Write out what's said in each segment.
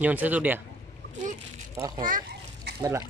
โยนซื้อตัวเดียวก็คงไม่ละ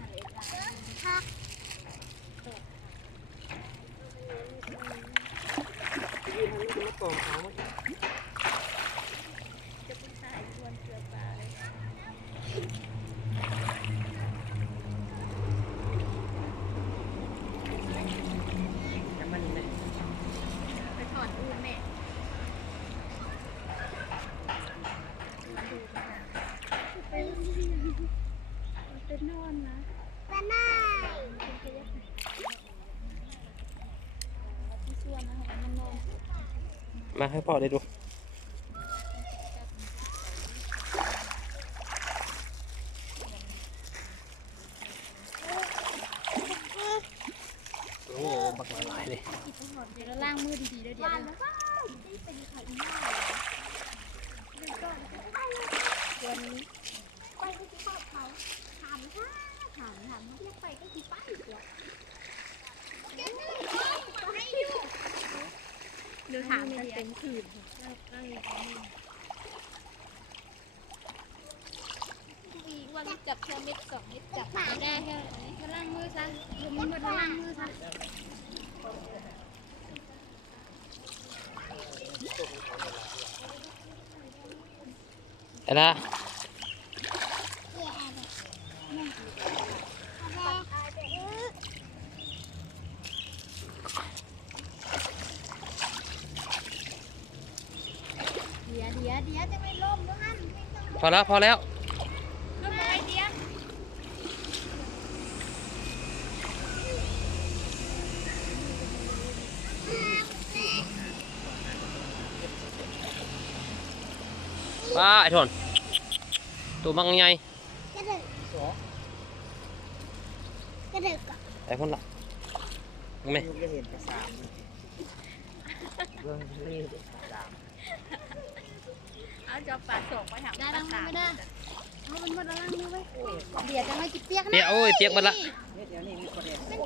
มาให้พ่อได้ดูโอ้บักหลายเลยแล้วล่างมือดีๆเดี๋ยววันนี้ไปก็ที่เขาถามไม่ไปก็ที่ไปเดี๋ยวถามกันเต็มคืนวันจับแค่เม็ด2 เม็ดจับไม่ได้แค่ล่างมือซะมือล่างมือซะอะไรเดี๋ยวจะไม่ล่มแล้วนั่นพอแล้วขึ้นมาเดี๋ยวว้าไอ้ทนตัวบังไงกระเดึกไอ้คนละไม่เห็นภาษาเรื่องเล่ภาษาเอาจะปลาส่งไปหาได้ลังมือไม่ได้เอามันมาลังมือไว้เดี๋ยวจะไม่กินเปียกนะเปียกโอ้ยเปียกหมดละ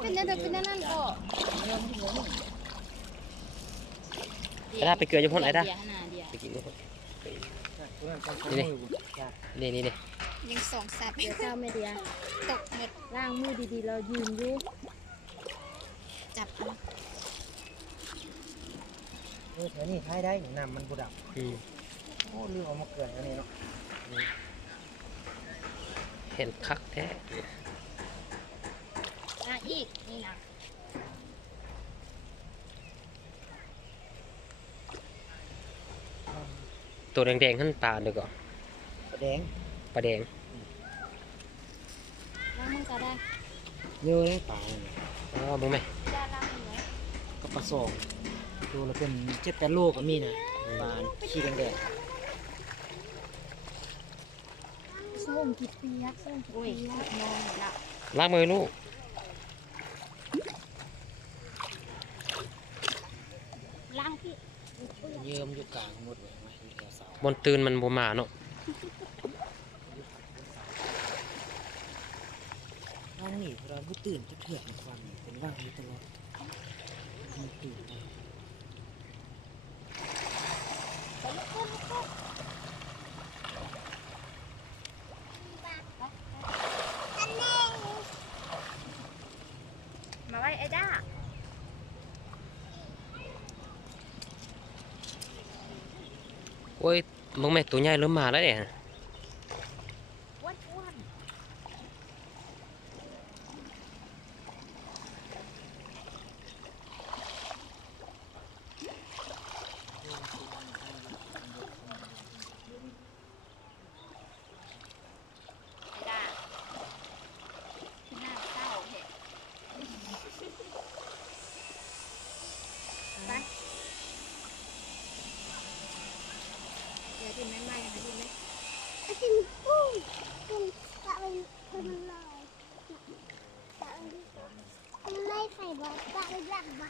เป็นนั่นก็ไอ้ถ้าไปเกลือจะพ่นไอ้ถ้าไปกินนี่ยัง2 สัตว์เดี๋ยวเจ้าไม่เดียตกเม็ดล่างมือดีๆเรายืนอยู่จับแถวนี้ใช้ได้น้ำมันบุดับโอ้ลืมเอามาเกลืออันนี้เนาะเห็นคักแท้อีกนี่นะตัวแดงๆขึ้นตาเดี๋ยวก่อนปลาแดงล้างมือจะได้เยอะเลยปลามึงไหมได้ล้างมือก็ปลาส่งตัวละเป็น7-8 โลก็มีนะปลาขี้แดงส้มกิเปียกส้มโอ้ยนอนละ ล้างมือลูกล้างพี่เยิ้มอยู่กลางหมดเลยบนตื่นมันบ่มาเนาะว่างนี่เราบุตื่นจะเถื่อนว่างเป็นว่างอยู่ตลอดมันตื่นมาไว้ไอ้ด้าโอ้ยมึงไหมตัวใหญ่เริ่มมาแล้วเนี่ยกินไหมกินไหมกินกุ้งกินจะเป็นคนลอยไม่ใส่บอสจะเป็นหลังบอ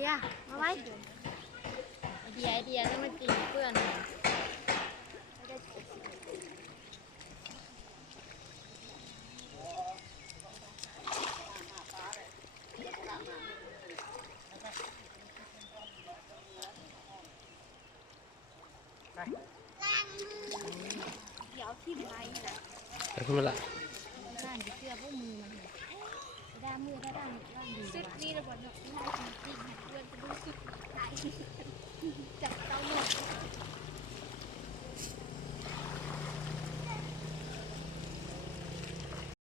ดียมาไว้ไอเดียแล้วมันกินเพื่อนเลยเดี๋ยวทิ่มไว้นะ ไปขึ้นมาละ ด้านจะเชื่อพวกมือมันเลยด้านมือด้านดี สุดนี่ระบบเนาะจริงเพื่อนจะรู้สึกได้